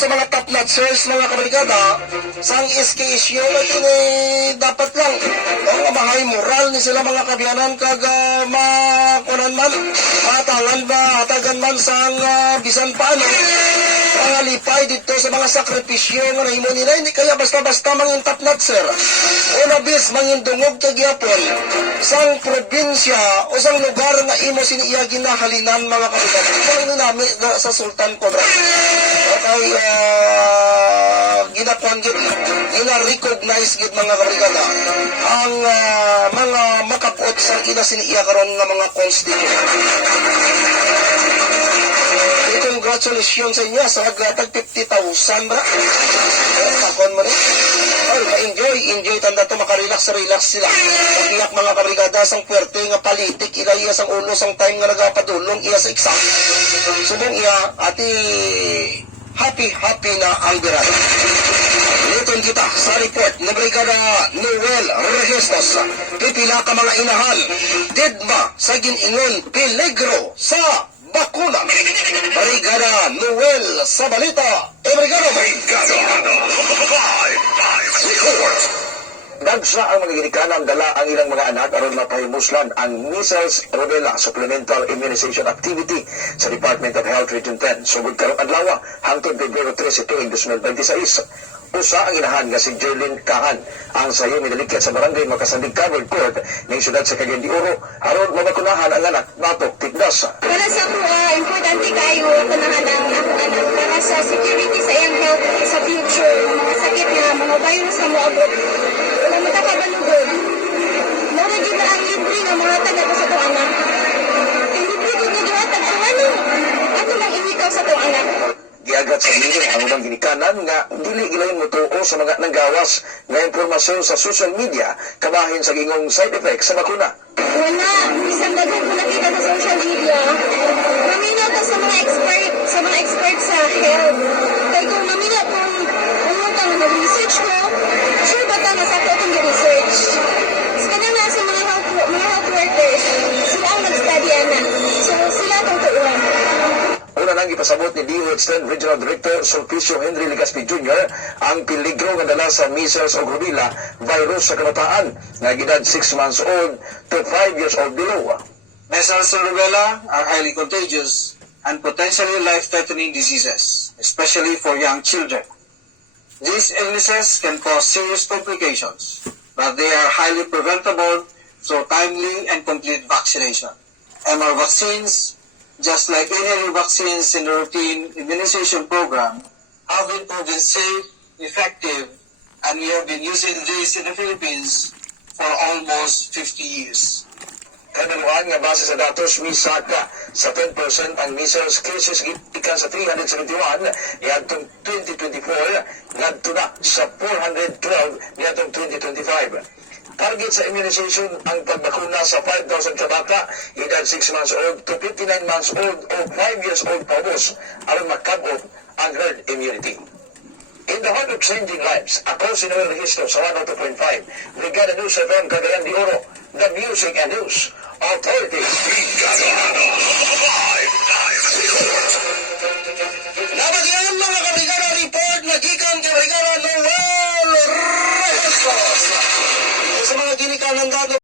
sa mga top notchers, mga kabrigada, sang SKSU natin dapat lang. O, mahay moral ni sila mga kabiyanan kag makunan man, hatangan ba, hatagan man sang bisan paano, mga lipay dito sa mga sakripisyo nga nahimo nila, hindi kaya basta-basta mangin top notcher. Una bis, mangin dungog kagyapon, sang probinsya o sang lugar nga imo siniya ginahalinan mga kabrigada. Ito nami sa Sultan Cobra. Okay, ginakuan gid, gina-recognize gid mga kabrigada ang mga makapot sa siniya karon nga mga constitution. Congratulations sa inyo sa naglatag 50,000 bra. Sakon mo rin. Ay, enjoy tanda to, makarelax sila. Pagkiyak mga kabrigada sang puwerte nga politik, ila iya sang ulo sang time nga nagapadulong iya sa exam. Subong iya, ati happy na ang birada. Liton kita sa report ni Brigada Noel Regestos. Pipila ka mga inahan. Didma sa giningon peligro sa bakuna. Brigada Noel sa balita. Brigada report. Dagsa ang mga ginikanan dala ang ilang mga anak aron mapahimuslan ang measles rubella supplemental immunization activity sa Department of Health Region 10 sugod karong adlaw hangtod Pebrero 13 tuig 2026. Usa ang inahan nga si Jerlyn Kahan ang sayo midalikat sa barangay Makasandig Covered Court ng siyudad sa Cagayan de Oro aron mabakunahan ang anak batok tikdas. Para sa ako, importante kayo kunahan ang akong anak para sa security sa iyang health sa future, mga sakit nga, mga virus na moabot. Wala matakabalugod. Mura dyan na ang libre nga mga taga ko sa itong anak. Hindi ko na gihatag kung ano lang inikaw sa itong anak. Giagat sa dili ang ubang ginikanan nga dili gilayon motuo sa mga nanggawas nga impormasyon sa social media kabahin sa gingong side effects sa bakuna. Wala, isang daghan ko nakita sa social media. Mamina to sa mga expert sa health. Kaya kung mamina kung umunta na mag-research ko, sure ba ta nasa ako itong research? Kanang na sa mga health workers, sila ang nag-study anak. So sila itong tuuan. Una nang ipasabot ni DOH-10 Regional Director Sulpicio Henry Legaspi Jr. ang peligro nga dala sa measles o rubella virus sa kabataan nga gidad 6 months old to 5 years old below. Measles and rubella are highly contagious and potentially life-threatening diseases, especially for young children. These illnesses can cause serious complications, but they are highly preventable through timely and complete vaccination. MR vaccines, just like any other vaccines in the routine immunization program, have been proven safe, effective, and we have been using these in the Philippines for almost 50 years. Kanaluan nga base sa datos misaka sa 10% ang measles cases gikan sa 371 niadtong 2024 ngadto na sa 412 niadtong 2025. Target sa immunization ang pagbakuna sa 5,000 kabata, edad 6 months old to 59 months old o 5 years old paubos aron makabot ang herd immunity. In the heart of changing lives, ako si Noel Registro sa 102.5, Brigada News FM Cagayan de Oro, the Music and News Authority. Brigada Nabagyan mga kabrigada report na gikan kay Brigada Noel Regestos. Sa mga ginikanan dado